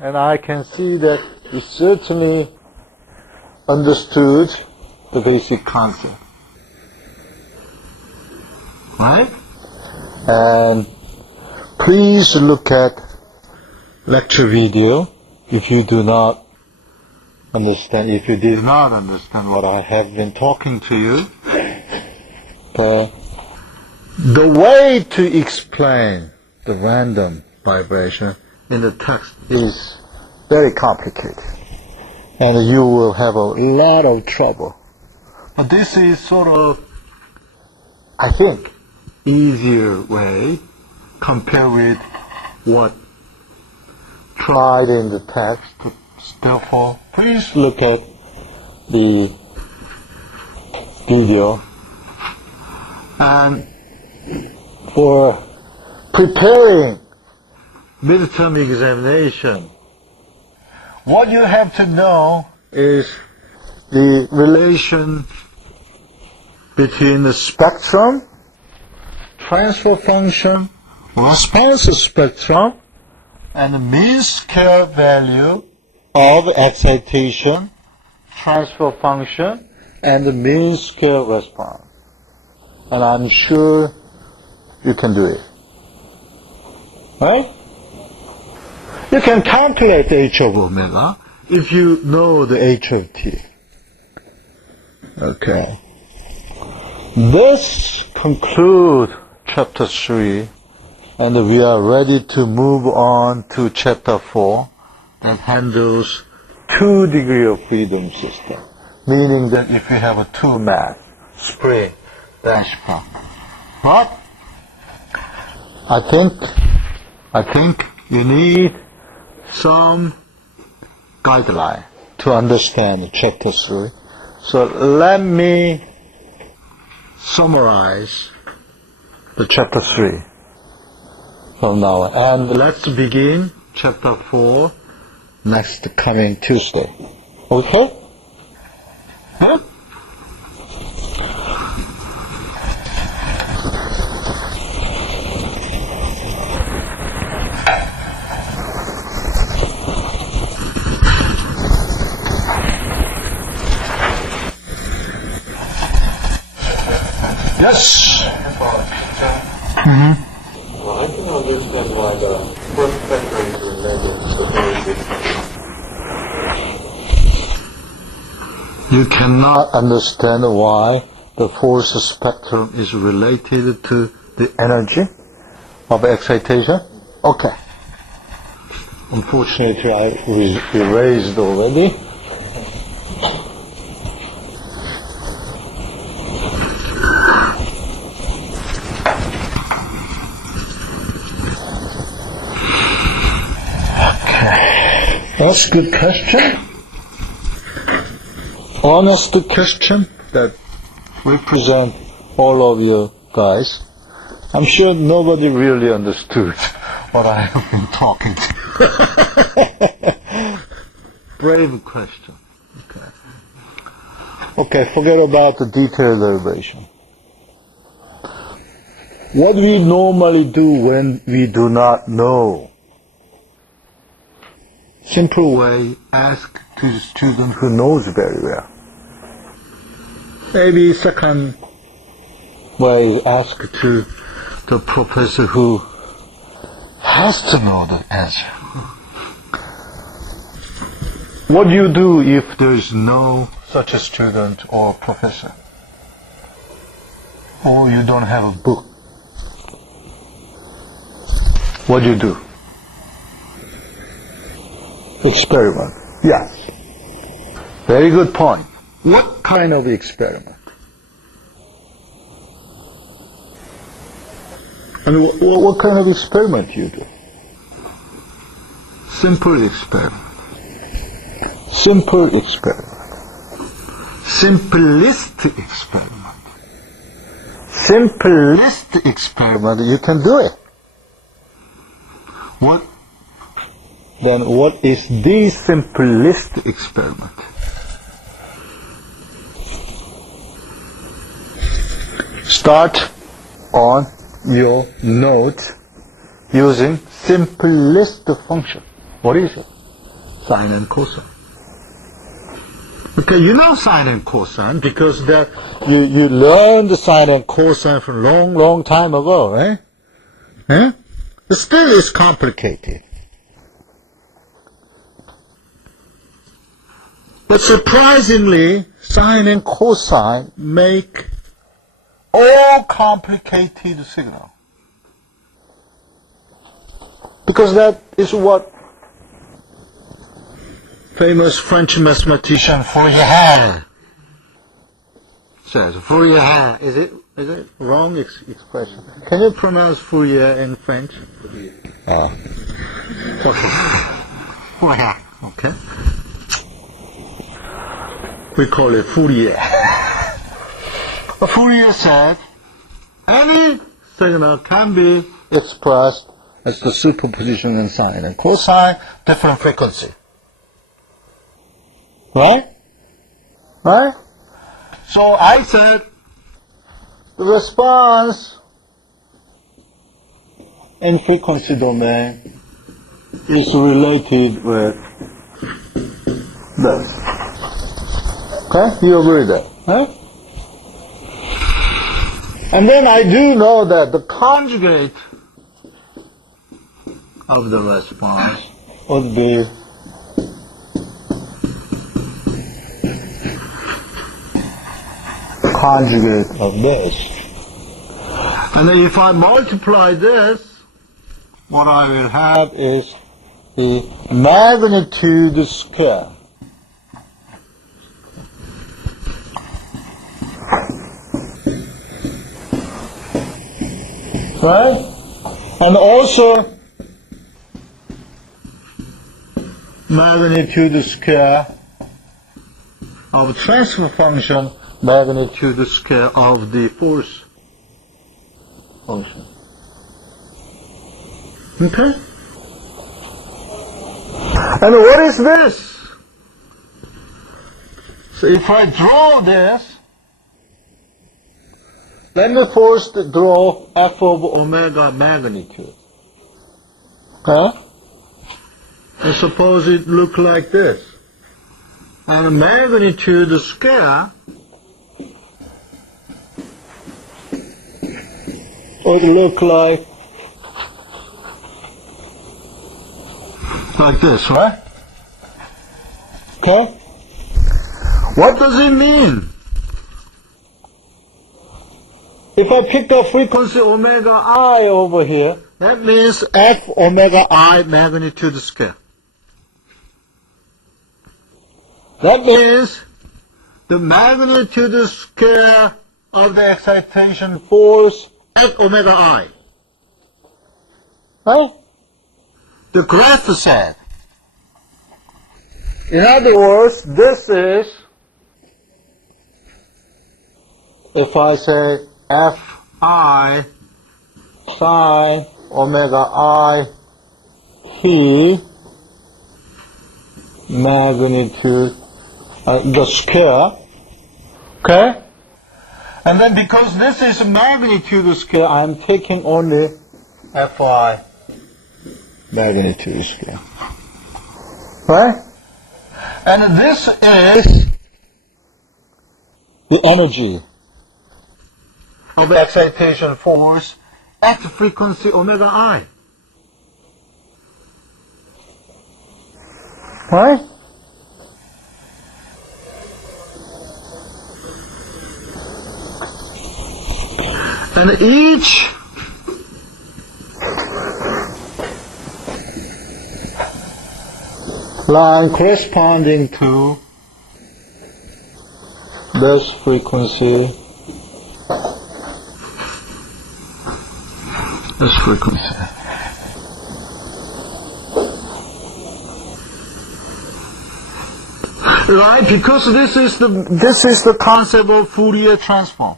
and I can see that you certainly understood the basic concept. Right? And please look at lecture video if you do not understand, if you did not understand what I have been talking to you. The way to explain the random vibration in the text is very complicated, and you will have a lot of trouble. But this is sort of, I think, easier way compared with what tried in the text. Therefore, please look at the video. And for preparing midterm examination, what you have to know is the relation between the spectrum, transfer function, response spectrum, and the mean square value of excitation, transfer function, and the mean square response. And I'm sure you can do it. Right? You can calculate the h of omega if you know the h of t. Okay. This concludes chapter 3, and we are ready to move on to chapter 4 that handles 2-degree of freedom system, meaning that if you have a 2-mass spring dash problem. But I think you need some guideline to understand chapter 3. So let me summarize the chapter 3 from now on. And let's begin chapter 4 next coming Tuesday. Okay? Huh? Yes. Well, I can understand why the first spectrum is related to the very big. You cannot understand why the force spectrum is related to the energy of excitation? Okay. Unfortunately, I erased already. That's a good question. Honest question that represent all of you guys. I'm sure nobody really understood what I have been talking to. Brave question. Okay, forget about the detailed derivation. What we normally do when we do not know? Simple way, ask to the student who knows very well. Maybe second way, ask to the professor who has to know the answer. What do you do if there is no such a student or professor? Or you don't have a book? What do you do? Experiment. Yes. Very good point. What kind of experiment? And what kind of experiment do you do? Simple experiment. Simple experiment. Simplest experiment. Simplest experiment, you can do it. What is the simplest experiment? Start on your note using simplest function. What is it? sine and cosine. Okay, you know sine and cosine because that you learned the sine and cosine from long time ago, right? Eh? But still it's complicated. But surprisingly, sine and cosine make all complicated signal. Because that is what famous French mathematician Fourier says. Fourier, is it wrong expression? Can you pronounce Fourier in French? Fourier, okay. We call it Fourier. Fourier said, any signal can be expressed as the superposition in sine and cosine, different frequency. Right? Right? So I said, the response in frequency domain is related with this. Okay? You agree with that? Huh? And then I do know that the conjugate of the response would be conjugate of this. And then if I multiply this, what I will have is the magnitude square. Right? And also magnitude square of transfer function, magnitude square of the force function. Okay? And what is this? So if I draw this, let me first draw f of omega magnitude. Okay? And suppose it look like this. And magnitude square would look like this, right? Okay? What does it mean? If I pick up frequency omega I over here, that means f omega I magnitude square. That means the magnitude square of the excitation force at omega I. Right? The graph said. In other words, this is, if I say Fi sine omega I T magnitude, the square, okay? And then because this is magnitude square, I'm taking only Fi magnitude square. Right? And this is the energy of the excitation force at frequency omega I. Right? And each line corresponding to this frequency, right? Because this is the concept of Fourier transform.